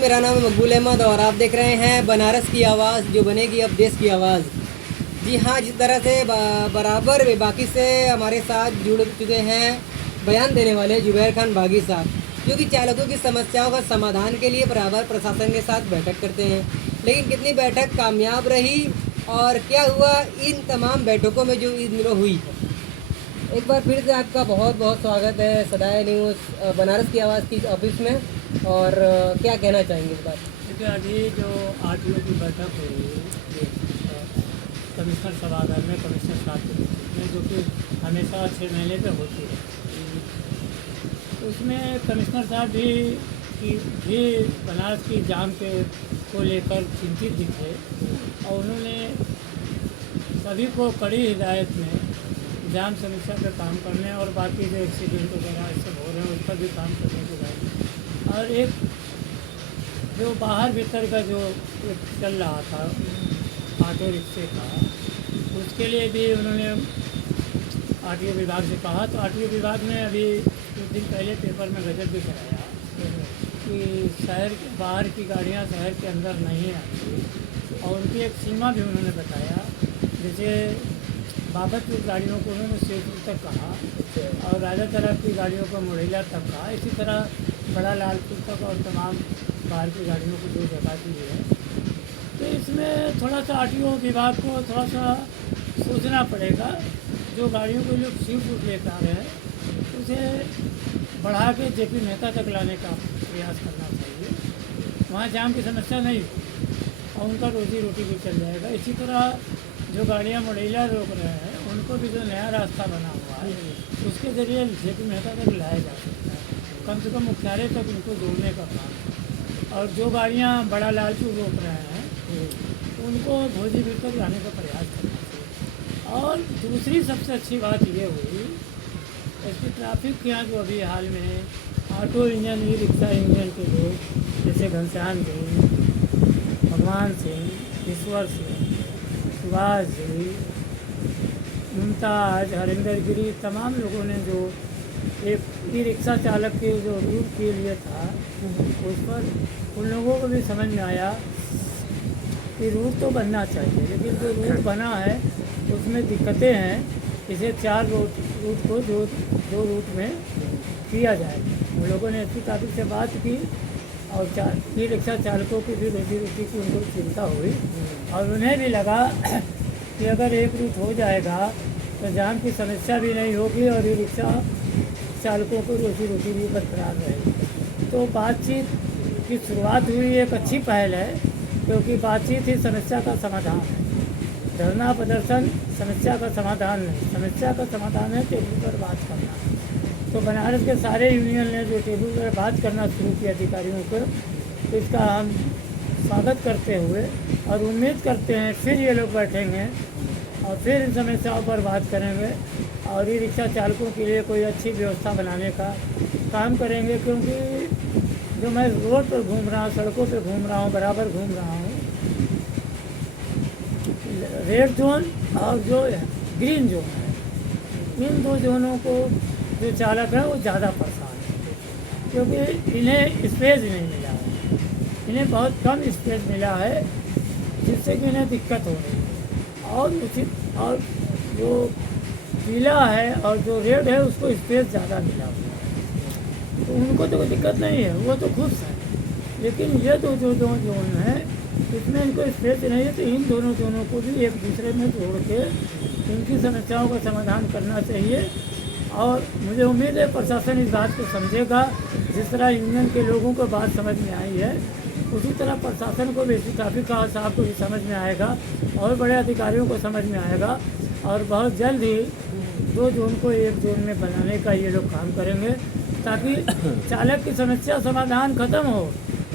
मेरा नाम है मकबूल अहमद और आप देख रहे हैं बनारस की आवाज़ जो बनेगी अब देश की आवाज़। जी हाँ, जिस तरह से बराबर वे बाकी से हमारे साथ जुड़ चुके हैं बयान देने वाले जुबैर खान बागी साहब, जो कि चालकों की समस्याओं का समाधान के लिए बराबर प्रशासन के साथ बैठक करते हैं। लेकिन कितनी बैठक कामयाब रही और क्या हुआ इन तमाम बैठकों में जो इन दिनों हुई है। एक बार फिर से आपका बहुत बहुत स्वागत है सदाए न्यूज़ बनारस की आवाज़ की ऑफिस में। और क्या कहना चाहेंगे इस बात। देखिए, अभी जो आरटीओ की बैठक हुई है कमिश्नर सभागार में कमिश्नर साहब के नेतृत्व में, जो कि हमेशा 6 महीने पे होती है, उसमें कमिश्नर साहब भी बनारस की जाम के को लेकर चिंतित दिखे और उन्होंने सभी को कड़ी हिदायत में जाम समस्या पर काम करने और बाकी जो एक्सीडेंट वगैरह इससे हो रहे हैं उस पर भी काम करने की बात। और एक जो बाहर भीतर का जो एक चल रहा था ऑटो रिक्शे का, उसके लिए भी उन्होंने आरटीओ विभाग से कहा। तो आरटीओ विभाग ने अभी कुछ दिन पहले पेपर में गजब भी कराया कि शहर के बाहर की गाड़ियां शहर के अंदर नहीं आती और उनकी एक सीमा भी उन्होंने बताया। जैसे बाबतपुर गाड़ियों को उन्होंने शिवपुर तक कहा और राजा तरफ की गाड़ियों को मुरैया तक कहा। इसी तरह बड़ा लालपुर तक और तमाम बाहर की गाड़ियों को जो जगह दी है। तो इसमें थोड़ा सा आरटीओ विभाग को थोड़ा सा सोचना पड़ेगा। जो गाड़ियों को लोग शिवपुर लेकर आ रहे हैं उसे बढ़ा के जेपी मेहता तक लाने का प्रयास करना चाहिए। वहाँ जाम की समस्या नहीं और उनका रोजी रोटी भी चल जाएगा। इसी तरह जो गाड़ियाँ मुरैया रोक रहे हैं उनको भी जो नया रास्ता बना हुआ है उसके ज़रिए जेपी मेहता तक लाया जा सकता है, कम से कम मुख्यालय तक उनको जोड़ने का काम। और जो गाड़ियाँ बड़ा लालपुर रोक रहे हैं उनको भोजीपुर तक लाने का प्रयास करना चाहिए। और दूसरी सबसे अच्छी बात ये हुई इसकी ट्रैफिक के यहाँ जो अभी हाल में auto engine e rickshaw engine के लोग जैसे घनश्याम सिंह, भगवान सिंह, ईश्वर सिंह, सुभाष जी, मुमताज़, हरिंदर गिरी, तमाम लोगों ने जो एक ई रिक्शा चालक के जो रूट के लिए था उस पर उन लोगों को भी समझ में आया कि रूट तो बनना चाहिए, लेकिन जो रूट बना है उसमें दिक्कतें हैं। इसे 4 रूट को दो रूट में किया जाए। उन लोगों ने एसपी साहब से बात की और ई रिक्शा चालकों की भी रोजी रोटी की उनको चिंता हुई और उन्हें भी लगा कि अगर एक रूट हो जाएगा तो जाम की समस्या भी नहीं होगी और ई रिक्शा चालकों को रोजी रोटी भी बरकरार रहेगी। तो बातचीत की शुरुआत हुई, एक अच्छी पहल है, क्योंकि बातचीत ही समस्या का समाधान है। धरना प्रदर्शन समस्या का समाधान नहीं, समस्या का समाधान है टेबल पर बात करना। तो बनारस के सारे यूनियन ने जो टेबल पर बात करना शुरू किया अधिकारियों को, तो इसका हम स्वागत करते हुए और उम्मीद करते हैं फिर ये लोग बैठेंगे और फिर इन समस्याओं पर बात करेंगे और ई रिक्शा चालकों के लिए कोई अच्छी व्यवस्था बनाने का काम करेंगे। क्योंकि जो मैं रोड पर घूम रहा हूँ, सड़कों पर घूम रहा हूँ, बराबर घूम रहा हूँ, रेड जोन और जो ग्रीन जोन है, इन 2 जोनों को जो चालक है वो ज़्यादा परेशान है, क्योंकि इन्हें स्पेस नहीं मिला है। इन्हें बहुत कम स्पेस मिला है जिससे कि इन्हें दिक्कत हो रही है। और उचित और जो पीला है और जो रेड है उसको स्पेस ज़्यादा मिला हुआ है, तो उनको तो कोई दिक्कत नहीं है, वो तो खुश है। लेकिन ये जो जोन है इसमें इनको स्पेस नहीं है, तो इन दोनों जोनों को भी एक दूसरे में जोड़ के इनकी समस्याओं का समाधान करना चाहिए। और मुझे उम्मीद है प्रशासन इस बात को समझेगा। जिस तरह यूनियन के लोगों को बात समझ में आई है उसी तरह प्रशासन को भी, ट्रैफिक का साहब को भी समझ में आएगा और बड़े अधिकारियों को समझ में आएगा और बहुत जल्द ही 2 जोन को 1 जोन में बनाने का ये लोग काम करेंगे, ताकि चालक की समस्या समाधान खत्म हो।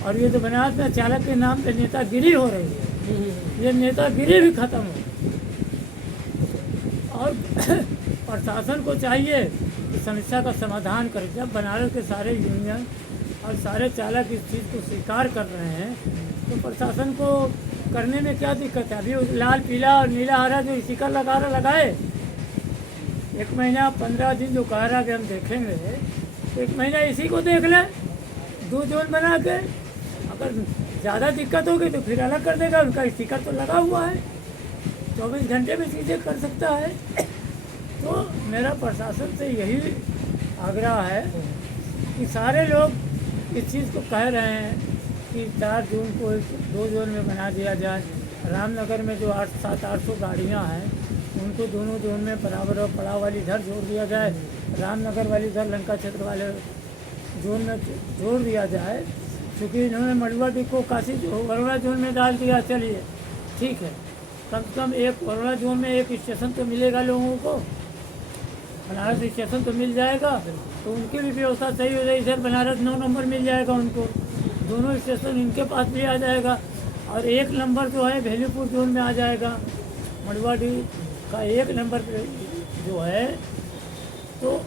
और ये जो बनारस में चालक के नाम पे नेतागिरी हो रही है, ये नेतागिरी भी खत्म हो। और प्रशासन को चाहिए कि समस्या का समाधान करे। जब बनारस के सारे यूनियन और सारे चालक इस चीज़ को स्वीकार कर रहे हैं तो प्रशासन को करने में क्या दिक्कत है। अभी लाल पीला और नीला हरा जो स्टिकर लगाए, 1 महीना 15 दिन जो कह रहा है कि हम देखेंगे, तो 1 महीना इसी को देख लें, 2 जोन बना के अगर ज़्यादा दिक्कत होगी तो फिर अलग कर देगा, उनका स्टिकर तो लगा हुआ है, 24 घंटे में चीज़ें कर सकता है। तो मेरा प्रशासन से यही आग्रह है कि सारे लोग इस चीज़ को कह रहे हैं कि 4 जून को 2 जोन में बना दिया जाए। रामनगर में जो 700-800 गाड़ियाँ हैं उनको दोनों जोन में बराबर और पड़ाव वाली इधर जोड़ दिया जाए, रामनगर वाली इधर लंका क्षेत्र वाले जोन में जोड़ दिया जाए। क्योंकि इन्होंने मड़ुआडी को काशी वरुणा जोन में डाल दिया, चलिए ठीक है, कम से कम एक वरुणा जोन में एक स्टेशन तो मिलेगा लोगों को, बनारस स्टेशन तो मिल जाएगा, तो उनकी भी व्यवस्था सही हो जाएगी। इधर बनारस 9 नंबर मिल जाएगा उनको, दोनों स्टेशन इनके पास भी आ जाएगा। और 1 नंबर जो है भेलीपुर जोन में आ जाएगा, मड़ुआडी का 1 नंबर पे जो है, तो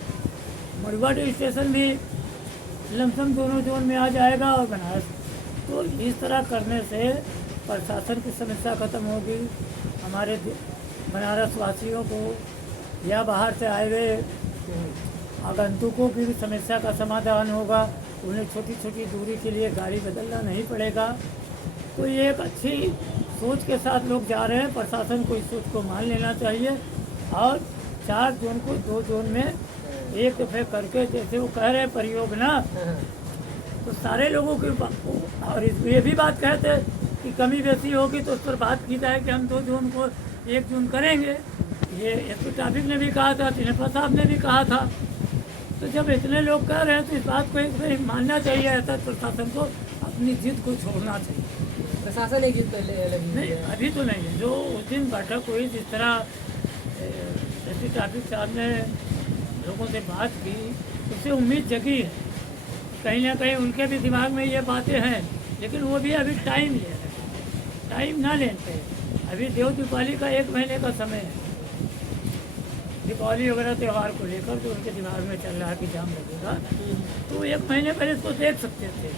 मड़ुआडी स्टेशन भी लमसम दोनों जोन में आ जाएगा और बनारस। तो इस तरह करने से प्रशासन की समस्या खत्म होगी, हमारे बनारस वासियों को या बाहर से आए हुए आगंतुकों की भी समस्या का समाधान होगा, उन्हें छोटी छोटी दूरी के लिए गाड़ी बदलना नहीं पड़ेगा। तो ये एक अच्छी सोच के साथ लोग जा रहे हैं, प्रशासन को इस सोच को मान लेना चाहिए और 4 जोन को 2 जोन में एक दफ़े करके, जैसे वो कह रहे हैं प्रयोग ना, तो सारे लोगों के और ये भी बात कहते कि कमी बेसी होगी तो उस पर बात की जाए कि हम 2 जून को 1 जून करेंगे। ये एसपी ट्रैफिक ने भी कहा था, तिनपा साहब ने भी कहा था। तो जब इतने लोग कह रहे हैं तो इस बात को एक मानना चाहिए, ऐसा प्रशासन को अपनी जिद को छोड़ना चाहिए। प्रशासन एक जिद पहले लगी नहीं, अभी तो नहीं है। जो उस दिन बैठक हुई, जिस तरह एसपी ट्रैफिक साहब ने लोगों से बात की, उससे उम्मीद जगी है, कहीं ना कहीं उनके भी दिमाग में ये बातें हैं, लेकिन वो भी अभी टाइम ले रहे हैं। टाइम ना लेते, अभी देव दीपावली का 1 महीने का समय है, दीपावली वगैरह त्यौहार को लेकर जो उनके दिमाग में चल रहा है कि जाम लगेगा, तो 1 महीने पहले इसको देख सकते थे।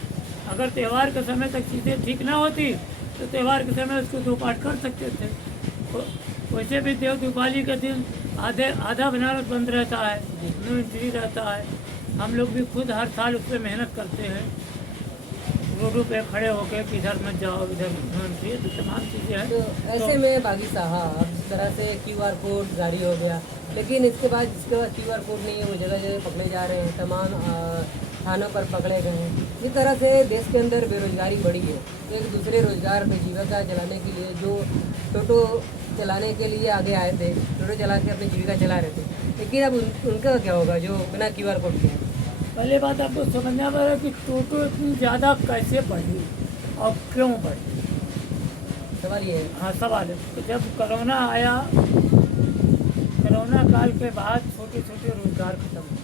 अगर त्यौहार के समय तक चीज़ें ठीक ना होती तो त्यौहार के समय उसको 2 पार्ट कर सकते थे। वैसे भी देव दीपावली के दिन आधा बनारस बंद रहता है, नो एंट्री रहता है। हम लोग भी खुद हर साल उस पर मेहनत करते हैं, रोडों पे खड़े होकर कि इधर मत जाओ, इधर नो एंट्री, तो तमाम चीज़ें हैं। तो ऐसे में बागी साहब जिस तरह से QR कोड जारी हो गया, लेकिन जिसके बाद QR कोड नहीं है वो जगह जगह पकड़े जा रहे हैं, तमाम थानों पर पकड़े गए हैं। इस तरह से देश के अंदर बेरोजगारी बढ़ी है, एक दूसरे रोजगार में जीविका चलाने के लिए जो टोटो चलाने के लिए आगे आए थे, टोटो चला के अपनी जीविका चला रहे थे, लेकिन अब उनका क्या होगा जो बिना QR कोड के हैं? पहले बात आपको समझना पड़ेगा कि टोटो इतनी ज़्यादा कैसे बढ़ी और क्यों बढ़ी, सवाल ये है। हाँ सवाल है। तो जब कोरोना आया, कोरोना काल के बाद छोटे छोटे रोजगार खत्म हुए,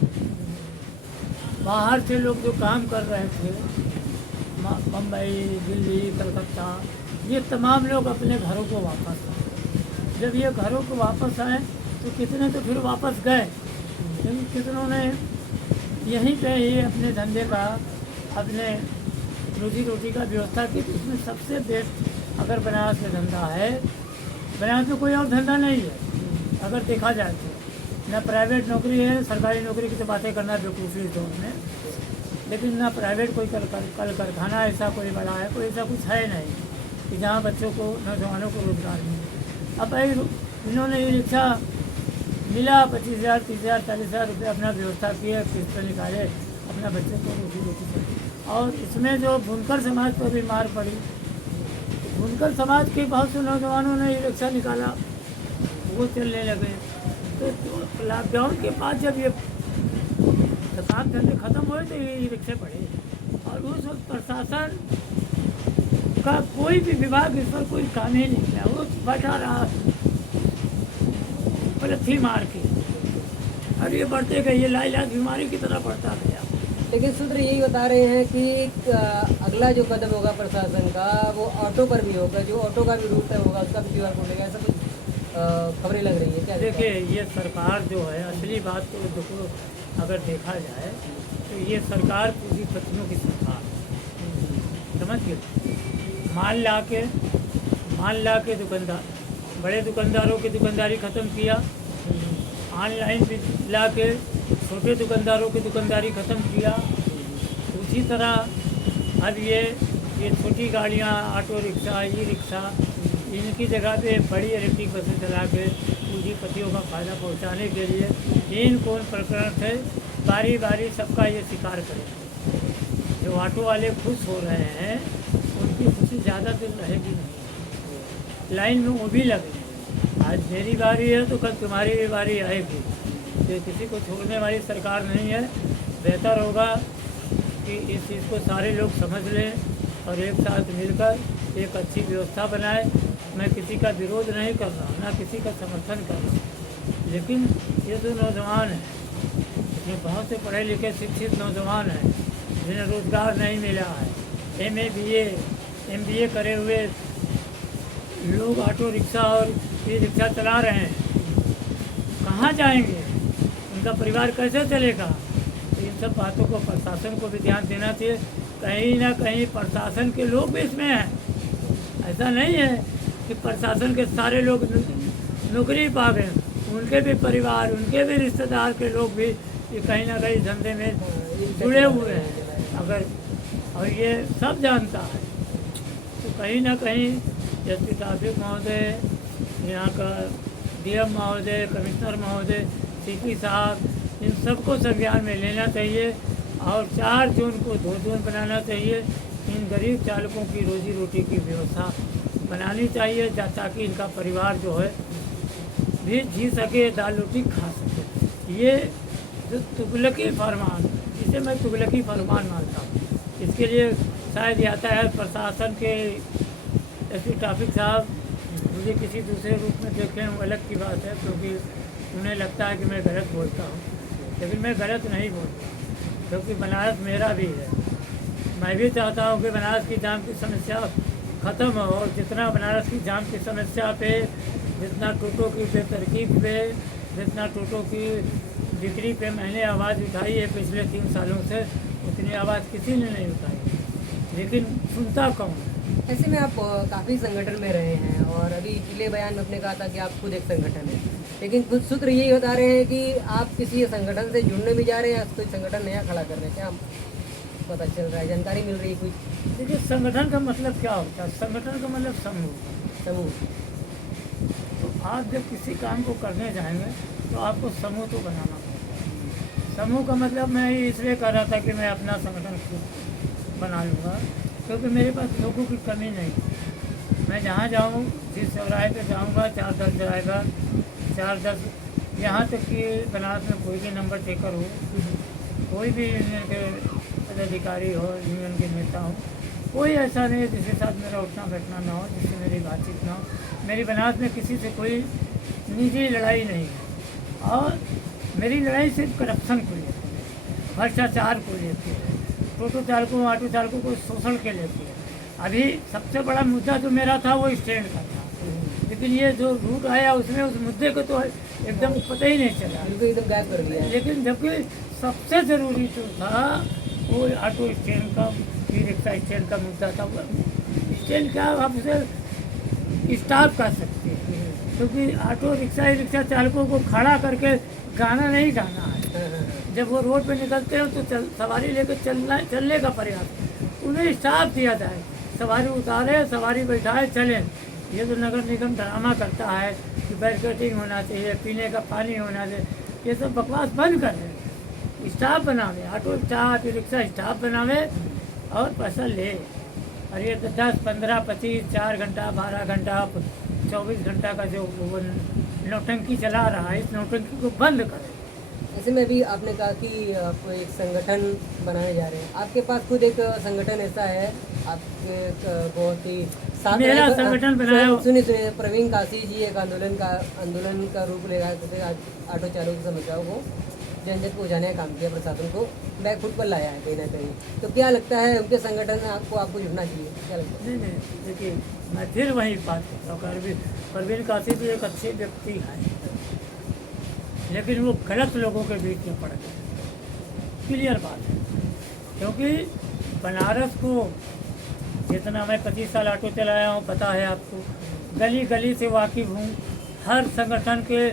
बाहर से लोग जो काम कर रहे थे, बम्बई, दिल्ली, कलकत्ता, ये तमाम लोग अपने घरों को वापस आए। जब ये घरों को वापस आए तो कितने तो फिर वापस गए, लेकिन कितनों ने यहीं पे ही अपने धंधे का, अपने रोजी रोटी का व्यवस्था की। इसमें सबसे बेस्ट अगर बनारस में धंधा है, बनारस में कोई और धंधा नहीं है अगर देखा जाए तो, ना प्राइवेट नौकरी है, सरकारी नौकरी की तो बातें करना बेवकूफ़ी इस दौर में, लेकिन ना प्राइवेट कोई कल कारखाना ऐसा कोई बड़ा है, कोई ऐसा कुछ है नहीं कि जहाँ बच्चों को, नौजवानों को रोजगार मिले। अब भाई इन्होंने ये रिक्शा मिला 25,000, 30,000, 40,000 रुपये अपना व्यवस्था किए, किस्त पर निकाले, अपना बच्चों को रोटी रोटी कर। और इसमें जो बुनकर समाज पर भी मार पड़ी, तो बुनकर समाज के बहुत से नौजवानों ने ये रिक्शा निकाला, वो चलने लगे। तो लॉकडाउन के बाद जब ये काम धंधे खत्म हुए तो ये रिक्शे पड़े, और उस वक्त प्रशासन का कोई भी विभाग इस पर कोई काम ही नहीं किया, वो बैठा रहा थी मार के, और ये बढ़ते गए, ये लाइलाज बीमारी की तरह बढ़ता गया। लेकिन सूत्र यही बता रहे हैं कि अगला जो कदम होगा प्रशासन का वो ऑटो पर भी होगा, जो ऑटो का भी रूट होगा उसका भी QR कोड लेगा, ऐसा कुछ खबरें लग रही है क्या? देखिए, ये सरकार जो है, असली बात तो देखो अगर देखा जाए तो ये सरकार पूरी पत्नियों की सरकार, समझ गए। माल ला के दुकानदार, बड़े दुकानदारों की दुकानदारी ख़त्म किया, ऑनलाइन भी ला के छोटे दुकानदारों की दुकानदारी ख़त्म किया। उसी तरह अब ये ये छोटी गाड़ियाँ, ऑटो रिक्शा, ई रिक्शा, इनकी जगह पे बड़ी इलेक्ट्रिक बसें चला के पूंजीपतियों का फ़ायदा पहुंचाने के लिए इन कौन प्रकरण से बारी बारी सबका ये शिकार करें। जो ऑटो वाले खुश हो रहे हैं उनकी खुशी ज़्यादा दिन रहेगी नहीं। लाइन में वो भी लगे, आज मेरी बारी है तो कल तुम्हारी भी बारी आएगी। ये किसी को छोड़ने वाली सरकार नहीं है। बेहतर होगा कि इस चीज़ को सारे लोग समझ लें और एक साथ मिलकर एक अच्छी व्यवस्था बनाए। मैं किसी का विरोध नहीं कर रहा, ना किसी का समर्थन कर रहा, लेकिन ये जो नौजवान हैं, ये बहुत से पढ़े लिखे शिक्षित नौजवान हैं जिन्हें रोज़गार नहीं मिला है, MA BA MBA करे हुए लोग ऑटो रिक्शा और ई रिक्शा चला रहे हैं, कहाँ जाएंगे? उनका परिवार कैसे चलेगा? तो इन सब बातों को प्रशासन को भी ध्यान देना चाहिए। कहीं ना कहीं प्रशासन के लोग भी इसमें हैं। ऐसा नहीं है कि प्रशासन के सारे लोग नौकरी पा गए, उनके भी परिवार, उनके भी रिश्तेदार के लोग भी ये कहीं ना कहीं धंधे में जुड़े हुए हैं। अगर और ये सब जानता है तो कहीं ना कहीं एसपी ट्रैफिक महोदय, यहाँ का DM महोदय, कमिश्नर महोदय, CP साहब, इन सबको संज्ञान में लेना चाहिए और 4 जून को 2 जून बनाना चाहिए। इन गरीब चालकों की रोजी रोटी की व्यवस्था बनानी चाहिए ताकि इनका परिवार जो है भी जी सके, दाल रोटी खा सके। ये जो तुगलकी फरमान, इसे मैं तुगलकी फरमान मानता हूँ। इसके लिए शायद यातायात प्रशासन के एसपी ट्रैफिक साहब मुझे किसी दूसरे रूप में देखें, वो अलग की बात है, क्योंकि उन्हें लगता है कि मैं गलत बोलता हूँ, लेकिन मैं गलत नहीं बोलता, क्योंकि बनारस मेरा भी है। मैं भी चाहता हूँ कि बनारस की जाम की समस्या ख़त्म हो, और जितना बनारस की जाम की समस्या पे, जितना टोटो की बेतरकीब पे, जितना टोटो की बिक्री पे मैंने आवाज़ उठाई है पिछले 3 सालों से, उतनी आवाज़ किसी ने नहीं उठाई, लेकिन सुनता कौन है? ऐसे में आप काफ़ी संगठन में रहे हैं और अभी पिछले बयान में आपने कहा था कि आप खुद एक संगठन है, लेकिन कुछ सूत्र यही बता रहे हैं कि आप किसी संगठन से जुड़ने भी जा रहे हैं, कोई संगठन नया खड़ा कर रहे हैं, क्या पता चल रहा है, जानकारी मिल रही है कुछ? देखिए, संगठन का मतलब क्या होता है? संगठन का मतलब समूह। तो आप जब किसी काम को करने जाएंगे तो आपको समूह तो बनाना पड़ेगा। समूह का मतलब मैं इसलिए कर रहा था कि मैं अपना संगठन खुद बना लूँगा, क्योंकि मेरे पास लोगों की कमी नहीं। मैं जहाँ जाऊँ, जिस चौराहे पे जाऊँगा, 4-10 ड्राइवर, 4-10, यहाँ तक कि बनारस में कोई भी नंबर टेकर हो, कोई भी यूनियन के पदाधिकारी हो, यूनियन के नेता हो, कोई ऐसा नहीं है जिसके साथ मेरा उठना बैठना ना हो, जिससे मेरी बातचीत ना हो। मेरी बनारस में किसी से कोई निजी लड़ाई नहीं है, और मेरी लड़ाई सिर्फ करप्शन को लेती है, भ्रष्टाचार को लेती है, टोटो चालकों, ऑटो चालकों को शोषण के लेती है। अभी सबसे बड़ा मुद्दा जो मेरा था वो स्टैंड का था, लेकिन ये जो रूट आया उसमें उस मुद्दे को तो एकदम पता ही नहीं चला, एकदम गायब कर दिया। लेकिन जबकि सबसे ज़रूरी जो था वो ऑटो स्टैंड का, ई रिक्शा स्टैंड का मुद्दा था। स्टैंड क्या आप उसे स्टाफ कर सकते हैं, क्योंकि ऑटो रिक्शा, ई रिक्शा चालकों को खड़ा करके गाना नहीं गाना है। जब वो रोड पे निकलते हो तो सवारी लेकर चलने का प्रयास, उन्हें स्टाफ दिया जाए, सवारी उतारे, सवारी बैठाए, चलें। ये तो नगर निगम ड्रामा करता है कि बैरिकेडिंग होना चाहिए, पीने का पानी होना चाहिए, ये सब बकवास बंद कर दें। स्टाफ बनावे, auto staff, e rickshaw staff बनावे और पैसा ले। और ये तो 10, 15, 25, 4 घंटा, 12 घंटा, 24 घंटा का जो वो नौटंकी चला रहा है, इस नौटंकी को बंद करें। ऐसे में भी आपने कहा कि आप एक संगठन बनाने जा रहे हैं, आपके पास खुद एक संगठन ऐसा है, आपके एक बहुत ही साथ मेरा संगठन बनाया। सुनिए, प्रवीण काशी जी एक आंदोलन का रूप ले रहे, ऑटो चालकों की समस्याओं को जन जन पहुँचाने का काम किया, प्रशासन को बैक फुट पर लाया है कहीं ना कहीं। तो क्या लगता है उनके संगठन में आपको जुड़ना चाहिए, क्या लगता है? नहीं, देखिए, मैं फिर वही बात करता हूँ, प्रवीण काशी भी एक अच्छे व्यक्ति हैं, लेकिन वो गलत लोगों के बीच में पड़ गए, क्लियर बात है। क्योंकि बनारस को जितना मैं 25 साल ऑटो चलाया हूँ, पता है आपको, गली गली से वाकिफ़ हूँ, हर संगठन के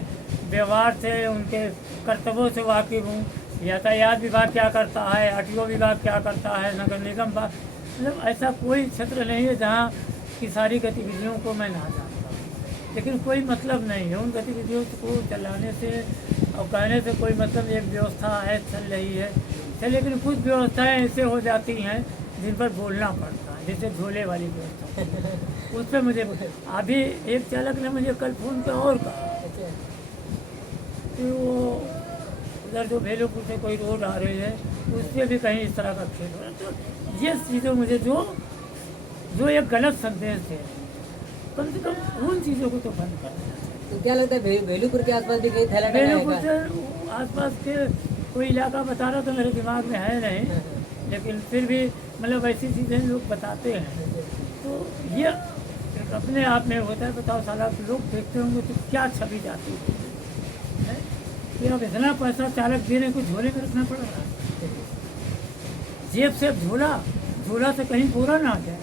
व्यवहार से, उनके कर्तव्यों से वाकिफ़ हूँ। यातायात विभाग क्या करता है, RTO विभाग क्या करता है, नगर निगम मतलब ऐसा कोई क्षेत्र नहीं है जहाँ की सारी गतिविधियों को मैं ना जानता हूँ, लेकिन कोई मतलब नहीं है उन गतिविधियों को चलाने से और कहने से कोई मतलब। एक व्यवस्था है चल रही है लेकिन कुछ व्यवस्थाएं ऐसे हो जाती हैं जिन पर बोलना पड़ता है, जैसे झोले वाली व्यवस्था उस पर मुझे अभी एक चालक ने मुझे कल फ़ोन किया और कहा कि वो उधर जो भेलूपुर से कोई रोड आ रही है उस पर भी कहीं इस तरह का खेल हो रहा है। तो ये चीज़ें मुझे जो एक गलत संदेश है, कम से कम उन चीज़ों को तो बंद करना चाहिए। तो क्या लगता है भेलूपुर के आसपास भी कहीं थैला भेलूपुर से आसपास के कोई इलाका बता रहा तो मेरे दिमाग में है नहीं, लेकिन फिर भी मतलब ऐसी चीज़ें लोग बताते हैं तो ये एक अपने आप में होता है। बताओ साला लोग देखते होंगे तो क्या छवि जाती है कि अब इतना पैसा चालक देने को झोले में रखना पड़ रहा है। जेब से झोला से कहीं बोरा ना आ जाए।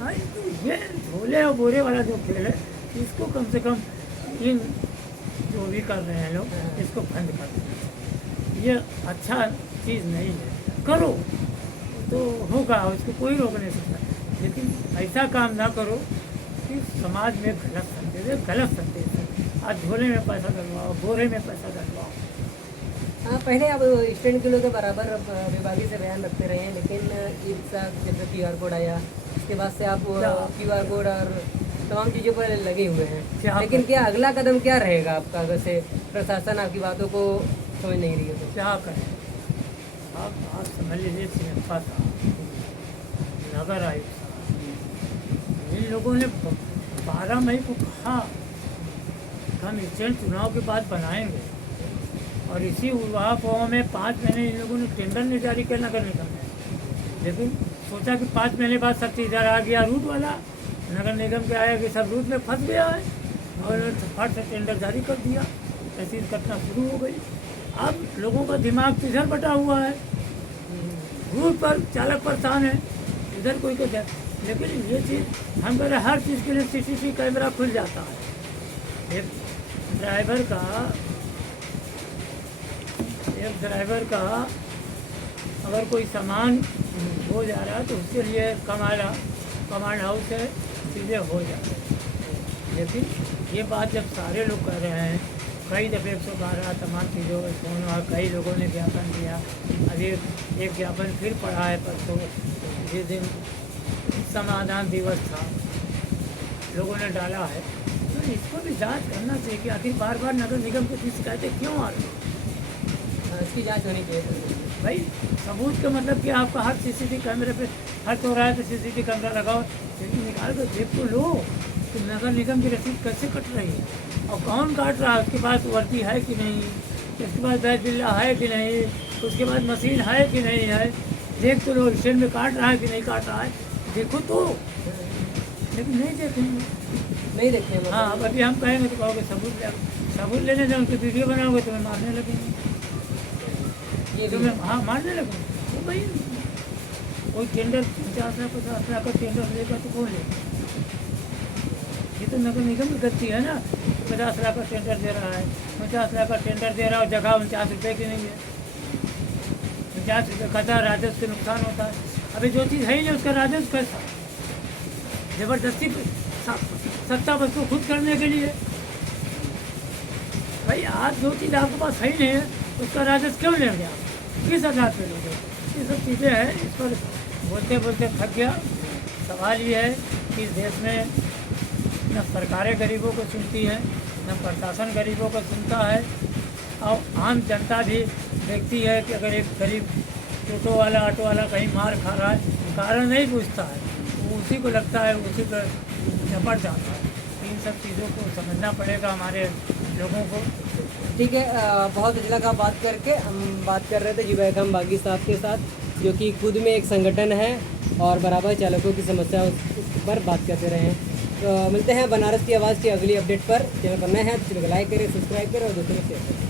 हाँ, तो ये झोले और बोरे वाला जो खेल है इसको कम से कम इन जो भी कर रहे हैं लोग इसको बंद कर दें। ये अच्छा चीज़ नहीं है। करो तो होगा, उसको कोई रोक नहीं सकता, लेकिन ऐसा काम ना करो कि समाज में गलत संदेश है। आज झोले में पैसा डलवाओ, बोरे में पैसा डलवाओ। हाँ, पहले आप स्टैंड के लोग बराबर विभागी से बयान रखते रहे हैं, लेकिन एक साथ जब QR कोड आया उसके बाद से आप QR कोड और तमाम चीज़ों पर लगे हुए हैं। लेकिन क्या अगला कदम क्या रहेगा आपका, अगर से प्रशासन आपकी बातों को समझ नहीं रही है तो? क्या करें आप समझ लीजिए सिनेमा था, नगर आयुक्त साहब, इन लोगों ने 12 मई को कहा हम स्टैंड चुनाव के बाद बनाएंगे और इसी उर्वाह में 5 महीने इन लोगों ने टेंडर नहीं जारी किया नगर निगम में। लेकिन सोचा कि 5 महीने बाद सब चीज़ इधर आ गया रूट वाला, नगर निगम के आया कि सब रूट में फंस गया है और फट से टेंडर जारी कर दिया, ऐसी घटना शुरू हो गई। अब लोगों का दिमाग तो इधर बटा हुआ है, रूट पर चालक परेशान है, इधर कोई को जाए। लेकिन ये चीज़ हम कह रहे हर चीज़ के लिए CCTV कैमरा खुल जाता है। एक ड्राइवर का अगर कोई सामान हो जा रहा है तो उसके लिए कमांड हाउस है, चीज़ें हो जाती हैं। लेकिन ये बात जब सारे लोग कर रहे हैं, कई दफ़े 112 तमाम चीज़ों पर फोन हुआ, कई लोगों ने ज्ञापन दिया, अभी एक ज्ञापन फिर पड़ा है परसों जिस दिन समाधान दिवस था लोगों ने डाला है। तो इसको भी जांच करना चाहिए कि आखिर बार बार नगर निगम की शिकायतें क्यों आ रही हैं। इसकी जांच होनी चाहिए भाई। सबूत का मतलब कि आपका हर CCTV कैमरे पे हर चौराहे पे CCTV कैमरा लगाओ, लेकिन निकाल कर देख तो लो कि नगर निगम की रसीद कैसे कट रही है और कौन काट रहा है, उसके पास वर्दी है कि नहीं, उसके पास बैच बिल्ला है कि नहीं, उसके पास मशीन है कि नहीं है, देख तो लो स्टैंड में काट रहा है कि नहीं काट रहा है, देखो तो। लेकिन नहीं देखेंगे। हाँ, अब अभी हम कहेंगे तो कहोगे सबूत लेने से उनकी वीडियो बनाओगे तो मैं मारने लगेंगे, ये तो मैं हाँ मारने लगूँगा। तो भाई कोई टेंडर 50 लाख 50 लाख का टेंडर लेगा तो कौन लेगा? ये तो नगर निगम की गलती है ना। 50 लाख का टेंडर दे रहा है, 50 लाख का टेंडर दे रहा है, जगह 49 रुपये की नहीं है, 50 रुपये खाता राजस्व के नुकसान होता है। अभी जो चीज़ है ही नहीं उसका राजस्व कैसा? जबरदस्ती सत्ता बस को खुद करने के लिए। भाई आज जो चीज़ आपके पास है ही नहीं है उसका राजस्व क्यों लेंगे आप, किस आधार पर लोगे? ये सब चीज़ें हैं, इस पर बोलते बोलते थक गया। सवाल ये है कि इस देश में न सरकारें गरीबों को सुनती हैं, न प्रशासन गरीबों को सुनता है, और आम जनता भी देखती है कि अगर एक गरीब टोटो वाला ऑटो वाला कहीं मार खा रहा है, कारण नहीं पूछता है, वो उसी को लगता है, उसी पर झपट जाता है। इन सब चीज़ों को समझना पड़ेगा हमारे लोगों को। ठीक है, बहुत अच्छा लगा बात करके। हम बात कर रहे थे जुबैर बागी साहब के साथ, जो कि खुद में एक संगठन है और बराबर चालकों की समस्या उस पर बात करते रहे हैं। तो मिलते हैं बनारस की आवाज़ की अगली अपडेट पर। चैनल पर नए हैं तो चैनल को लाइक करें, सब्सक्राइब करें और दोस्तों को शेयर करें।